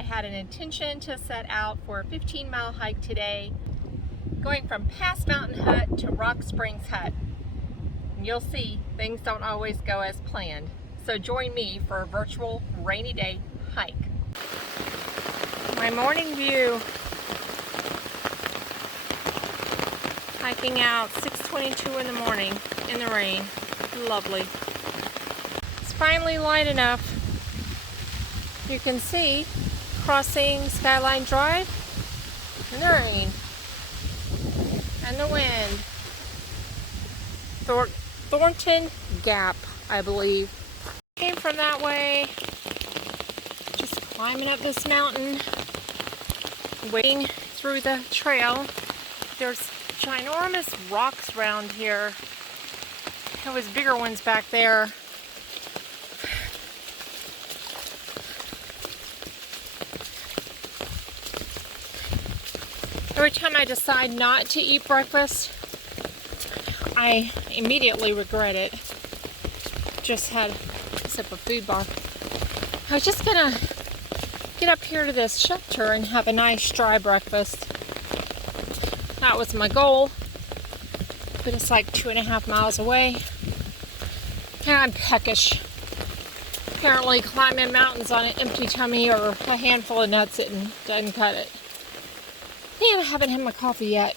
I had an intention to set out for a 15-mile hike today, going from Pass Mountain Hut to Rock Springs Hut. And you'll see things don't always go as planned. So join me for a virtual rainy day hike. My morning view. Hiking out 6:22 in the morning in the rain. Lovely. It's finally light enough. You can see crossing Skyline Drive in the rain and the wind. Thornton Gap, I believe. Came from that way. Just climbing up this mountain, wading through the trail. There's ginormous rocks around here. There was bigger ones back there. Every time I decide not to eat breakfast, I immediately regret it. Just had a sip of food bar. I was just gonna get up here to this shelter and have a nice dry breakfast. That was my goal, but it's like 2.5 miles away. And I'm peckish. Apparently climbing mountains on an empty tummy or a handful of nuts doesn't cut it. And I haven't had my coffee yet.